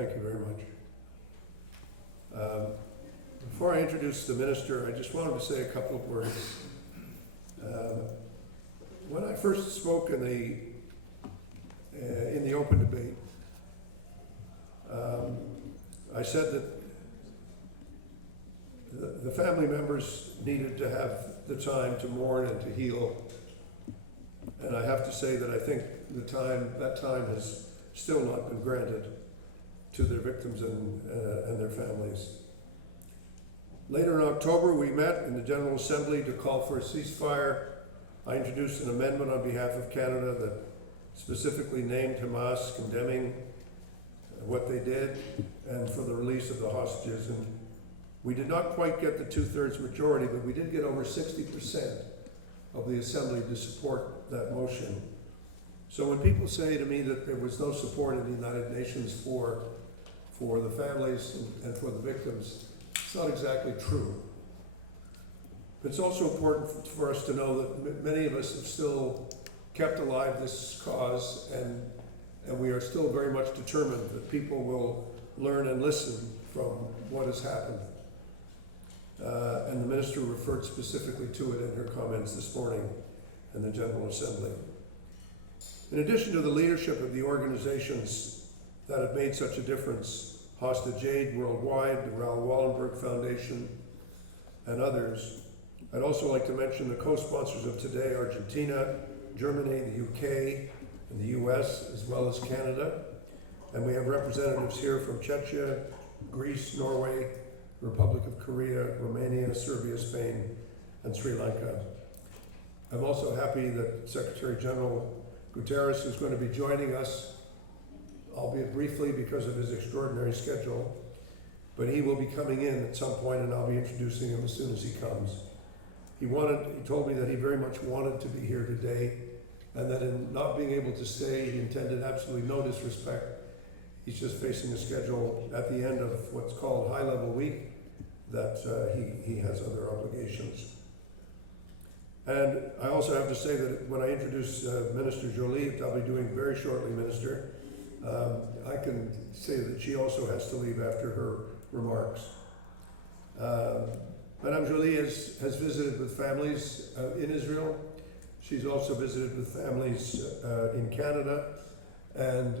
Thank you very much. Before I introduce the minister, I just wanted to say a couple of words. When I first spoke in the open debate, I said that the family members needed to have the time to mourn and to heal. And I have to say that I think that time has still not been granted to their victims and their families. Later in October, we met in the General Assembly to call for a ceasefire. I introduced an amendment on behalf of Canada that specifically named Hamas, condemning what they did and for the release of the hostages. And we did not quite get the 2/3 majority, but we did get over 60% of the Assembly to support that motion. So when people say to me that there was no support in the United Nations for the families and for the victims, it's not exactly true. It's also important for us to know that many of us have still kept alive this cause, and we are still very much determined that people will learn and listen from what has happened. And the minister referred specifically to it in her comments this morning in the General Assembly. In addition to the leadership of the organizations that have made such a difference, Hostage Aid Worldwide, the Raoul Wallenberg Foundation, and others, I'd also like to mention the co-sponsors of today: Argentina, Germany, the UK, and the US, as well as Canada. And we have representatives here from Czechia, Greece, Norway, Republic of Korea, Romania, Serbia, Spain, and Sri Lanka. I'm also happy that Secretary General Guterres is going to be joining us, albeit briefly because of his extraordinary schedule, but he will be coming in at some point, and I'll be introducing him as soon as he comes. He told me that he very much wanted to be here today, and that in not being able to stay, he intended absolutely no disrespect. He's just facing a schedule at the end of what's called High Level Week, that he has other obligations. And I also have to say that when I introduce Minister Jolie, which I'll be doing very shortly, Minister, I can say that she also has to leave after her remarks. Madame Jolie has visited with families in Israel. She's also visited with families in Canada, and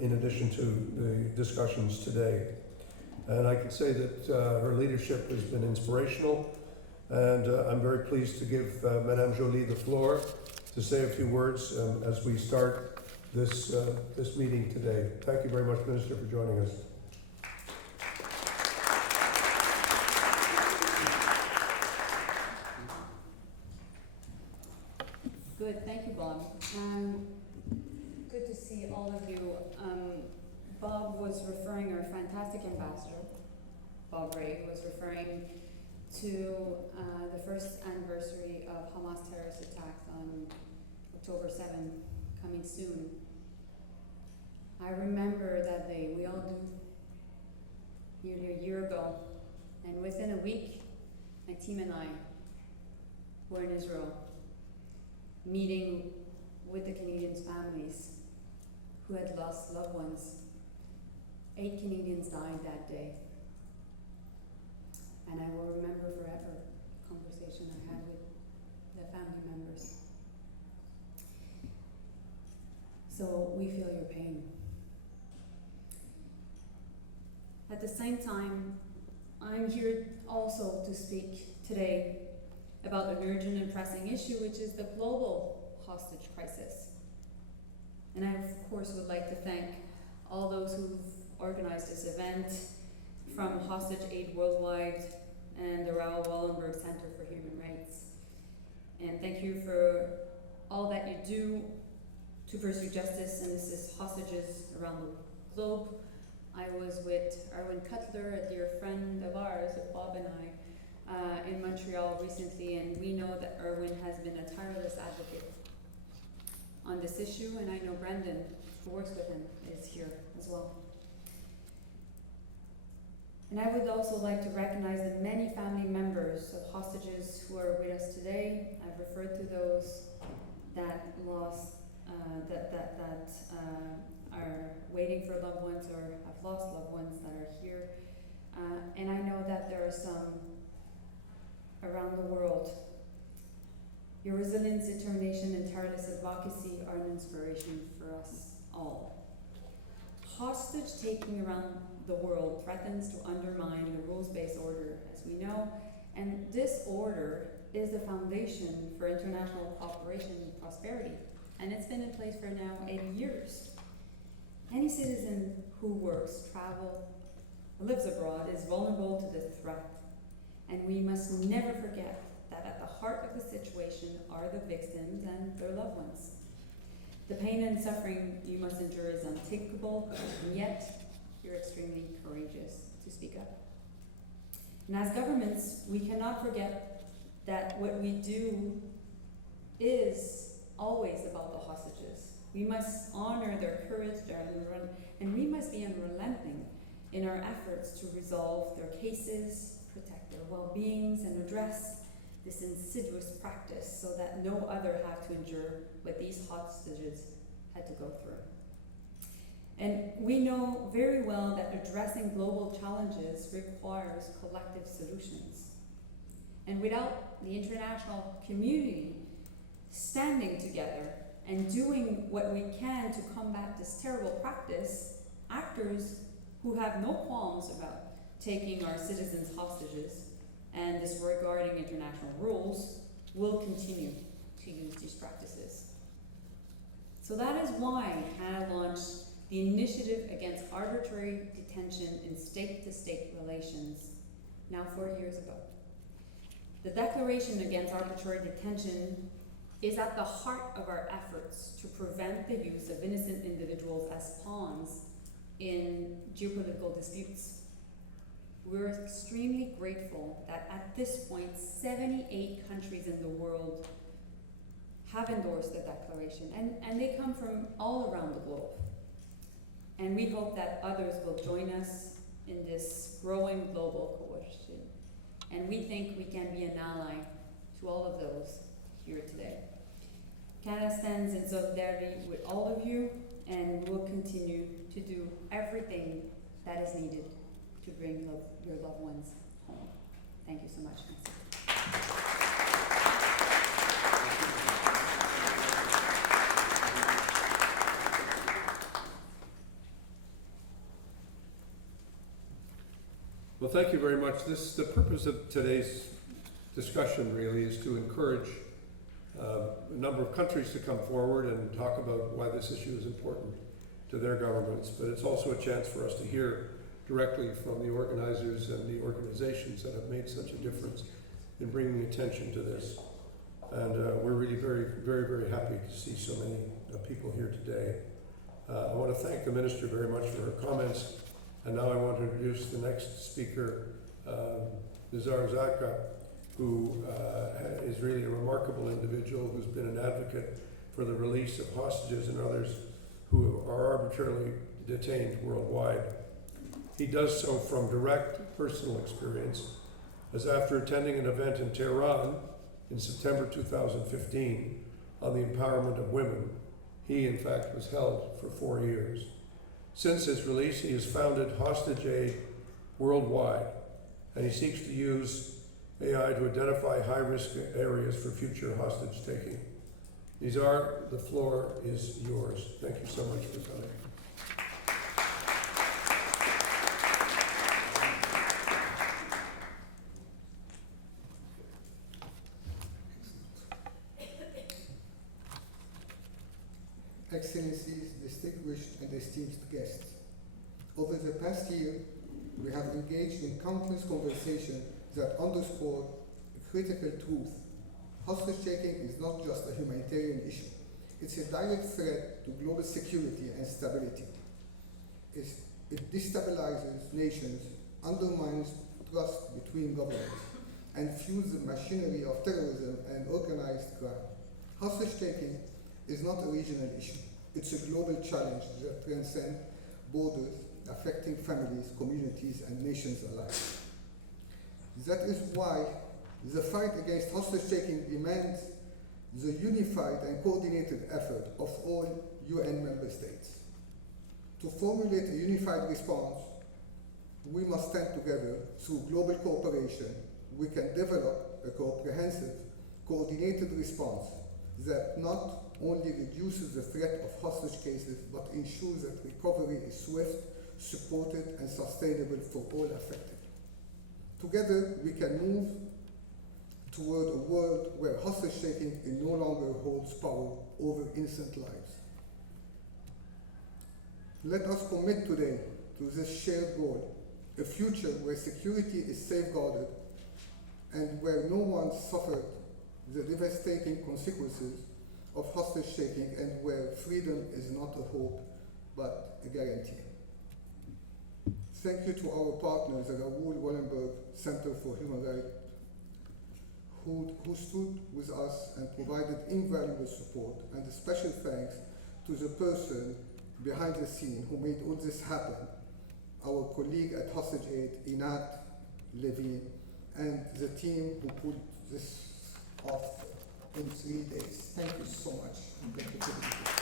in addition to the discussions today. And I can say that her leadership has been inspirational, and I'm very pleased to give Madame Jolie the floor to say a few words as we start this meeting today. Thank you very much, Minister, for joining us. Good, thank you, Bob. Good to see all of you. Bob was referring, our fantastic ambassador, Bob Ray, was referring to the first anniversary of Hamas terrorist attacks on October 7th, coming soon. I remember that day, we all do, nearly a year ago, and within a week, my team and I were in Israel, meeting with the Canadians' families who had lost loved ones. 8 Canadians died that day. And I will remember forever the conversation I had with the family members. So we feel your pain. At the same time, I'm here also to speak today about an urgent and pressing issue, which is the global hostage crisis. And I, of course, would like to thank all those who've organized this event, from Hostage Aid Worldwide and the Raoul Wallenberg Center for Human Rights. And thank you for all that you do to pursue justice and assist hostages around the globe. I was with Erwin Cutler, a dear friend of ours, of Bob and I, in Montreal recently, and we know that Erwin has been a tireless advocate on this issue, and I know Brendan, who works with him, is here as well. And I would also like to recognize the many family members of hostages who are with us today. I've referred to those that lost, are waiting for loved ones or have lost loved ones that are here. And I know that there are some around the world. Your resilience, determination, and tireless advocacy are an inspiration for us all. Hostage taking around the world threatens to undermine the rules-based order, as we know, and this order is the foundation for international cooperation and prosperity, and it's been in place for now 80 years. Any citizen who works, travels, lives abroad is vulnerable to this threat, and we must never forget that at the heart of the situation are the victims and their loved ones. The pain and suffering you must endure is unthinkable, and yet you're extremely courageous to speak up. And as governments, we cannot forget that what we do is always about the hostages. We must honor their courage, and we must be unrelenting in our efforts to resolve their cases, protect their well-beings, and address this insidious practice so that no other have to endure what these hostages had to go through. And we know very well that addressing global challenges requires collective solutions. And without the international community standing together and doing what we can to combat this terrible practice, actors who have no qualms about taking our citizens hostages and disregarding international rules will continue to use these practices. So that is why Canada launched the Initiative Against Arbitrary Detention in State-to-State Relations now 4 years ago. The Declaration Against Arbitrary Detention is at the heart of our efforts to prevent the use of innocent individuals as pawns in geopolitical disputes. We're extremely grateful that at this point, 78 countries in the world have endorsed the declaration, and they come from all around the globe. And we hope that others will join us in this growing global coalition. And we think we can be an ally to all of those here today. Canada stands in solidarity with all of you, and will continue to do everything that is needed to bring your loved ones home. Thank you so much, Nancy. Well, thank you very much. The purpose of today's discussion really is to encourage a number of countries to come forward and talk about why this issue is important to their governments, but it's also a chance for us to hear directly from the organizers and the organizations that have made such a difference in bringing attention to this. And we're really very, very, very happy to see so many people here today. I want to thank the Minister very much for her comments. And now I want to introduce the next speaker, Nizar Zakka, who is really a remarkable individual who's been an advocate for the release of hostages and others who are arbitrarily detained worldwide. He does so from direct personal experience, as after attending an event in Tehran in September 2015 on the empowerment of women, he in fact was held for 4 years. Since his release, he has founded Hostage Aid Worldwide, and he seeks to use AI to identify high-risk areas for future hostage taking. Nizar, the floor is yours. Thank you so much for coming. Excellencies, distinguished and esteemed guests. Over the past year, we have engaged in countless conversations that underscore a critical truth. Hostage-taking is not just a humanitarian issue. It's a direct threat to global security and stability. It destabilizes nations, undermines trust between governments, and fuels the machinery of terrorism and organized crime. Hostage-taking is not a regional issue. It's a global challenge that transcends borders, affecting families, communities, and nations alike. That is why the fight against hostage-taking demands the unified and coordinated effort of all UN member states. To formulate a unified response, we must stand together through global cooperation. We can develop a comprehensive, coordinated response that not only reduces the threat of hostage cases, but ensures that recovery is swift, supported, and sustainable for all affected. Together, we can move toward a world where hostage taking no longer holds power over innocent lives. Let us commit today to this shared goal, a future where security is safeguarded and where no one suffered the devastating consequences of hostage taking, and where freedom is not a hope but a guarantee. Thank you to our partners at Raoul Wallenberg Center for Human Rights who stood with us and provided invaluable support, and a special thanks to the person behind the scene who made all this happen, our colleague at Hostage Aid, Inat Levine, and the team who pulled this off in 3 days. Thank you so much. Thank you for being here.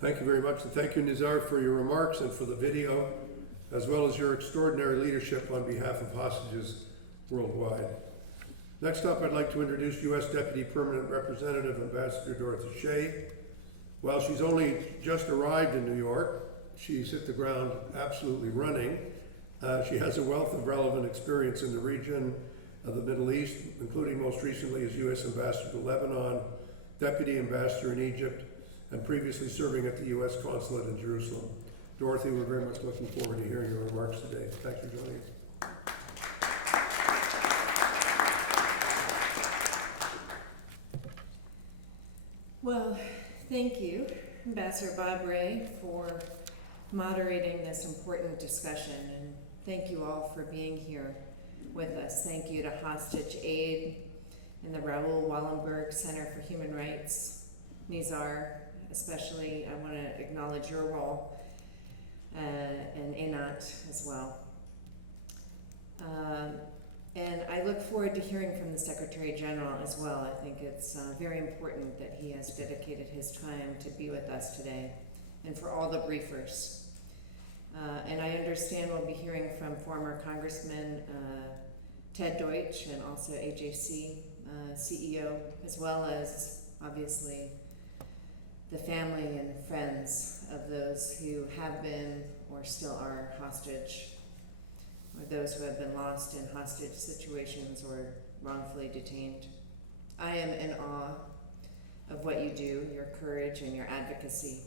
Thank you very much, and thank you, Nizar, for your remarks and for the video, as well as your extraordinary leadership on behalf of hostages worldwide. Next up, I'd like to introduce U.S. Deputy Permanent Representative Ambassador Dorothy Shea. While she's only just arrived in New York, she's hit the ground absolutely running. She has a wealth of relevant experience in the region of the Middle East, including most recently as U.S. Ambassador to Lebanon, Deputy Ambassador in Egypt, and previously serving at the U.S. Consulate in Jerusalem. Dorothy, we're very much looking forward to hearing your remarks today. Thanks for joining us. Well, thank you, Ambassador Bob Ray, for moderating this important discussion, and thank you all for being here with us. Thank you to Hostage Aid and the Raoul Wallenberg Center for Human Rights, Nizar. Especially, I want to acknowledge your role, and Einat as well. And I look forward to hearing from the Secretary General as well. I think it's very important that he has dedicated his time to be with us today, and for all the briefers. And I understand we'll be hearing from former Congressman Ted Deutsch, and also AJC CEO, as well as, obviously, the family and friends of those who have been or still are hostage, or those who have been lost in hostage situations or wrongfully detained. I am in awe of what you do, your courage and your advocacy.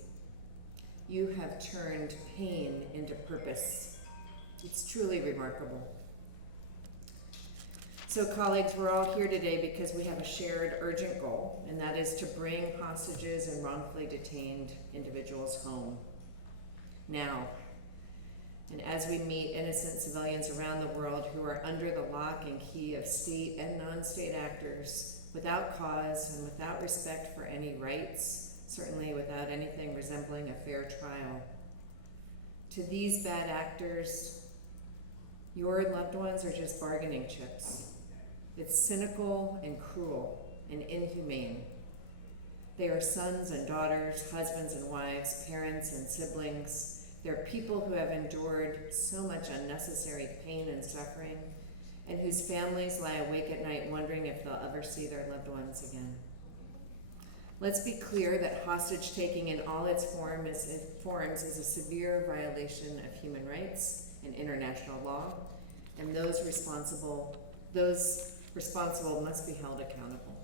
You have turned pain into purpose. It's truly remarkable. So colleagues, we're all here today because we have a shared urgent goal, and that is to bring hostages and wrongfully detained individuals home. Now, And as we meet innocent civilians around the world who are under the lock and key of state and non-state actors without cause and without respect for any rights, certainly without anything resembling a fair trial, to these bad actors, your loved ones are just bargaining chips. It's cynical and cruel and inhumane. They are sons and daughters, husbands and wives, parents and siblings. They're people who have endured so much unnecessary pain and suffering, and whose families lie awake at night wondering if they'll ever see their loved ones again. Let's be clear that hostage-taking in all its forms is a severe violation of human rights and international law, and those responsible must be held accountable.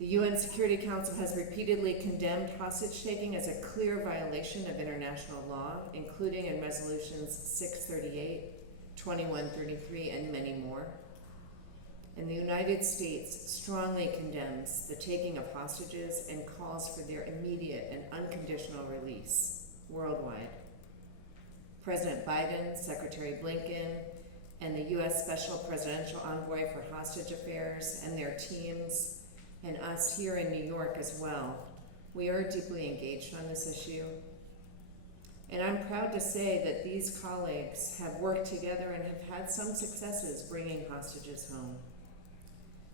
The UN Security Council has repeatedly condemned hostage-taking as a clear violation of international law, including in resolutions 638, 2133, and many more. And the United States strongly condemns the taking of hostages and calls for their immediate and unconditional release worldwide. President Biden, Secretary Blinken, and the U.S. Special Presidential Envoy for Hostage Affairs and their teams, and us here in New York as well, we are deeply engaged on this issue. And I'm proud to say that these colleagues have worked together and have had some successes bringing hostages home.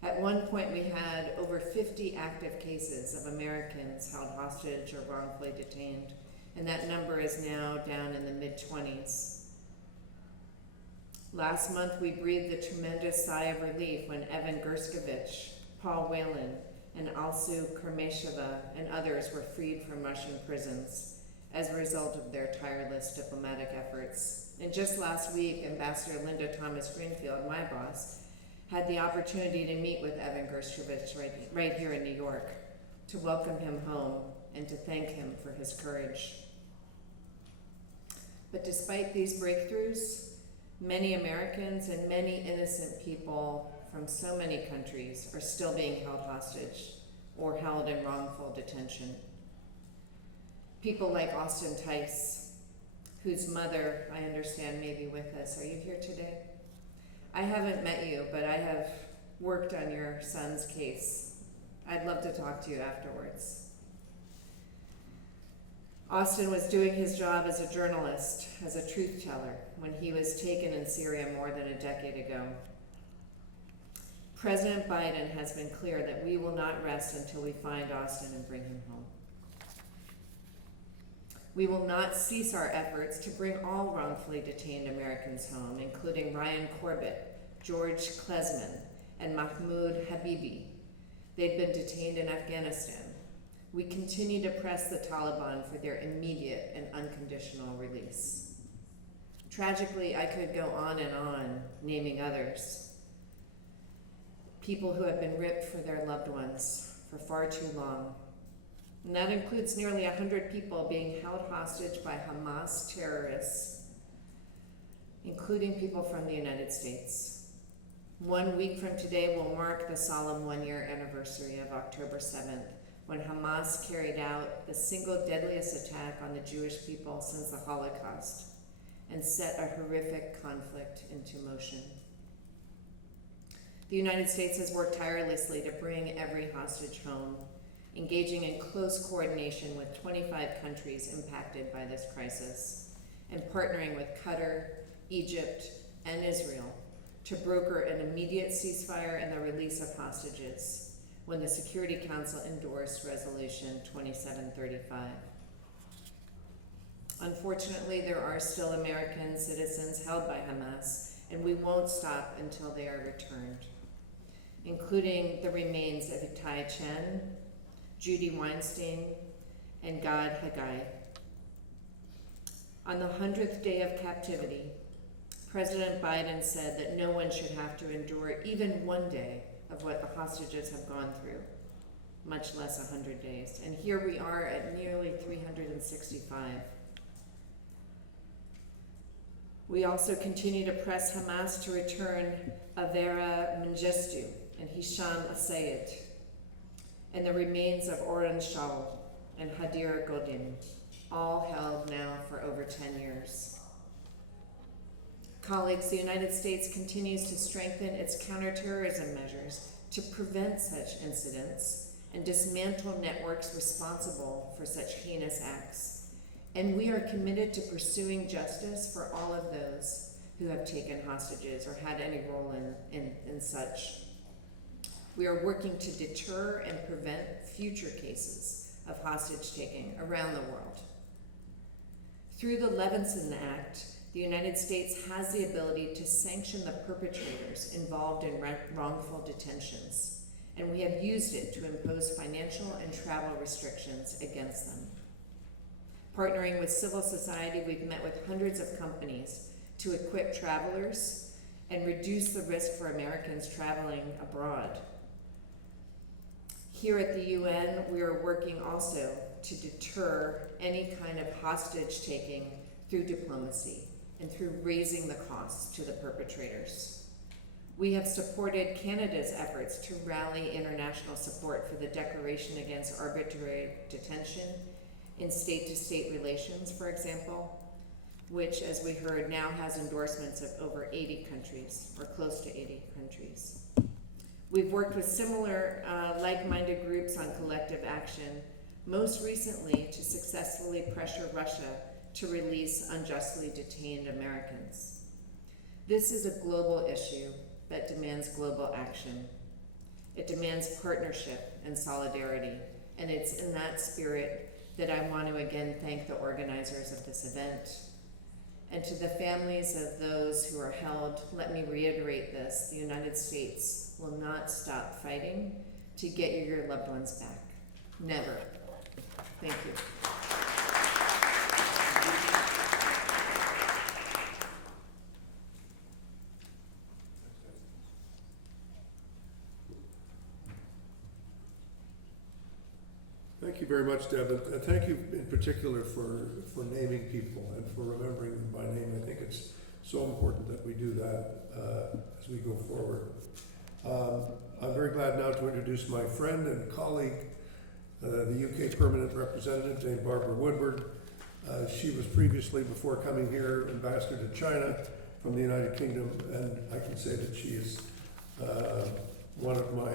At one point, we had over 50 active cases of Americans held hostage or wrongfully detained, and that number is now down in the mid-20s. Last month, we breathed a tremendous sigh of relief when Evan Gerskovich, Paul Whelan, and Alsu Kermesheva and others were freed from Russian prisons as a result of their tireless diplomatic efforts. And just last week, Ambassador Linda Thomas-Greenfield, my boss, had the opportunity to meet with Evan Gerskovich right here in New York to welcome him home and to thank him for his courage. But despite these breakthroughs, many Americans and many innocent people from so many countries are still being held hostage or held in wrongful detention. People like Austin Tice, whose mother, I understand, may be with us. Are you here today? I haven't met you, but I have worked on your son's case. I'd love to talk to you afterwards. Austin was doing his job as a journalist, as a truth teller, when he was taken in Syria more than a decade ago. President Biden has been clear that we will not rest until we find Austin and bring him home. We will not cease our efforts to bring all wrongfully detained Americans home, including Ryan Corbett, George Klesman, and Mahmoud Habibi. They've been detained in Afghanistan. We continue to press the Taliban for their immediate and unconditional release. Tragically, I could go on, naming others. People who have been ripped for their loved ones for far too long. And that includes nearly 100 people being held hostage by Hamas terrorists, including people from the United States. 1 week from today will mark the solemn one-year anniversary of October 7th, when Hamas carried out the single deadliest attack on the Jewish people since the Holocaust and set a horrific conflict into motion. The United States has worked tirelessly to bring every hostage home, engaging in close coordination with 25 countries impacted by this crisis, and partnering with Qatar, Egypt, and Israel to broker an immediate ceasefire and the release of hostages when the Security Council endorsed Resolution 2735. Unfortunately, there are still American citizens held by Hamas, and we won't stop until they are returned, including the remains of Itai Chen, Judy Weinstein, and Gad Haggai. On the 100th day of captivity, President Biden said that no one should have to endure even one day of what the hostages have gone through, much less 100 days. And here we are at nearly 365. We also continue to press Hamas to return Avera Mengistu and Hisham Asayed, and the remains of Oren Shaul and Hadir Godin. all held now for over 10 years. Colleagues, the United States continues to strengthen its counterterrorism measures to prevent such incidents and dismantle networks responsible for such heinous acts. And we are committed to pursuing justice for all of those who have taken hostages or had any role in such. We are working to deter and prevent future cases of hostage taking around the world. Through the Levinson Act, the United States has the ability to sanction the perpetrators involved in wrongful detentions, and we have used it to impose financial and travel restrictions against them. Partnering with civil society, we've met with hundreds of companies to equip travelers and reduce the risk for Americans traveling abroad. Here at the UN, we are working also to deter any kind of hostage taking through diplomacy and through raising the costs to the perpetrators. We have supported Canada's efforts to rally international support for the Declaration Against Arbitrary Detention in state-to-state relations, for example, which, as we heard, now has endorsements of over 80 countries, or close to 80 countries. We've worked with similar like-minded groups on collective action, most recently to successfully pressure Russia to release unjustly detained Americans. This is a global issue that demands global action. It demands partnership and solidarity, and it's in that spirit that I want to again thank the organizers of this event. And to the families of those who are held, let me reiterate this: the United States will not stop fighting to get your loved ones back. Never. Thank you. Thank you very much, Deb, and thank you in particular for naming people and for remembering them by name. I think it's so important that we do that as we go forward. I'm very glad now to introduce my friend and colleague, the UK Permanent Representative, named Barbara Woodward. She was previously, before coming here, ambassador to China from the United Kingdom, and I can say that she is one of my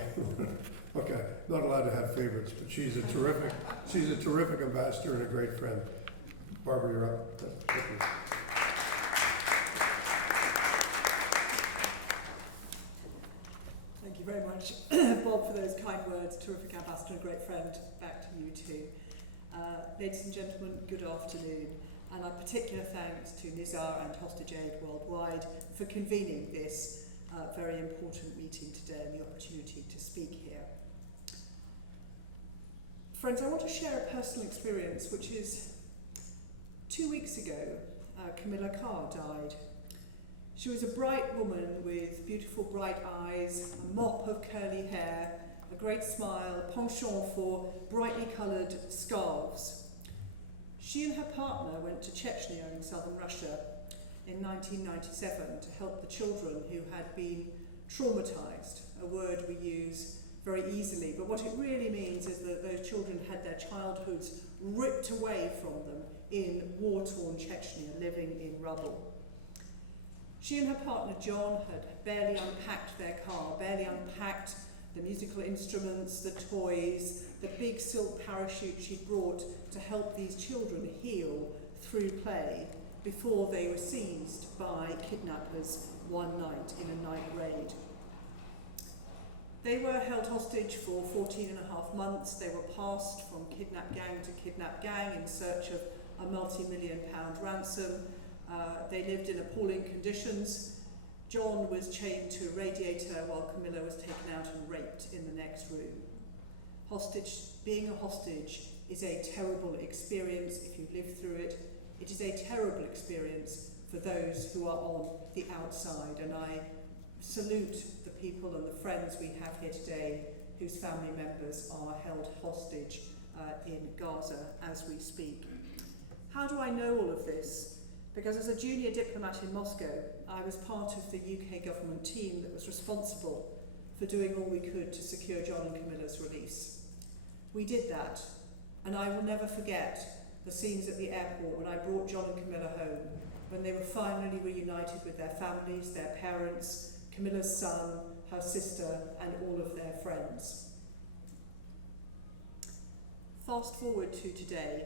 okay, not allowed to have favorites, but she's a terrific ambassador and a great friend. Barbara, you're up. Thank you. Thank you very much, Bob, for those kind words. Terrific ambassador and great friend. Back to you too. Ladies and gentlemen, good afternoon. And a particular thanks to Nizar and Hostage Aid Worldwide for convening this very important meeting today and the opportunity to speak here. Friends, I want to share a personal experience, which is 2 weeks ago, Camilla Carr died. She was a bright woman with beautiful bright eyes, a mop of curly hair, a great smile, a penchant for brightly coloured scarves. She and her partner went to Chechnya in southern Russia in 1997 to help the children who had been traumatised, a word we use very easily, but what it really means is that those children had their childhoods ripped away from them in war-torn Chechnya, living in rubble. She and her partner John had barely unpacked their car, barely unpacked the musical instruments, the toys, the big silk parachute she'd brought to help these children heal through play before they were seized by kidnappers one night in a night raid. They were held hostage for 14 and a half months. They were passed from kidnap gang to kidnap gang in search of a multi-million-pound ransom. They lived in appalling conditions. John was chained to a radiator while Camilla was taken out and raped in the next room. Being a hostage is a terrible experience if you live through it. It is a terrible experience for those who are on the outside, and I salute the people and the friends we have here today whose family members are held hostage in Gaza as we speak. How do I know all of this? Because as a junior diplomat in Moscow, I was part of the UK government team that was responsible for doing all we could to secure John and Camilla's release. We did that, and I will never forget the scenes at the airport when I brought John and Camilla home, when they were finally reunited with their families, their parents, Camilla's son, her sister, and all of their friends. Fast forward to today.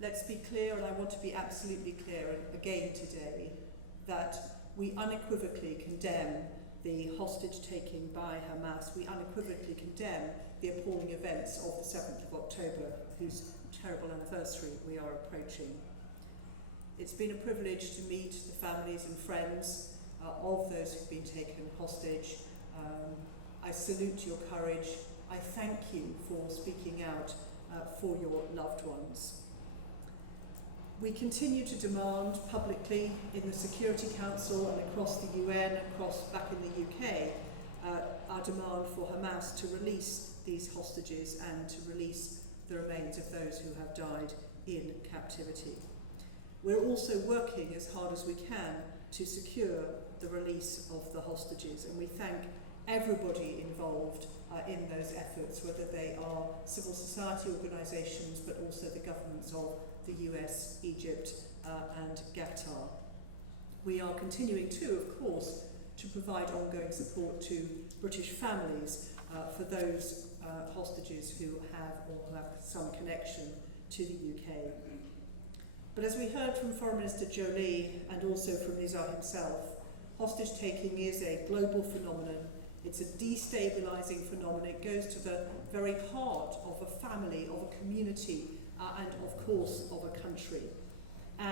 Let's be clear, and I want to be absolutely clear again today, that we unequivocally condemn the hostage taking by Hamas. We unequivocally condemn the appalling events of the 7th of October, whose terrible anniversary we are approaching. It's been a privilege to meet the families and friends of those who've been taken hostage. I salute your courage. I thank you for speaking out for your loved ones. We continue to demand publicly in the Security Council and across the UN, back in the UK, our demand for Hamas to release these hostages and to release the remains of those who have died in captivity. We're also working as hard as we can to secure the release of the hostages, and we thank everybody involved in those efforts, whether they are civil society organisations but also the governments of the US, Egypt and Qatar. We are continuing too, of course, to provide ongoing support to British families for those hostages who have some connection to the UK. But as we heard from Foreign Minister Jolie and also from Nizar himself, hostage taking is a global phenomenon. It's a destabilising phenomenon. It goes to the very heart of a family, of a community, and of course of a country.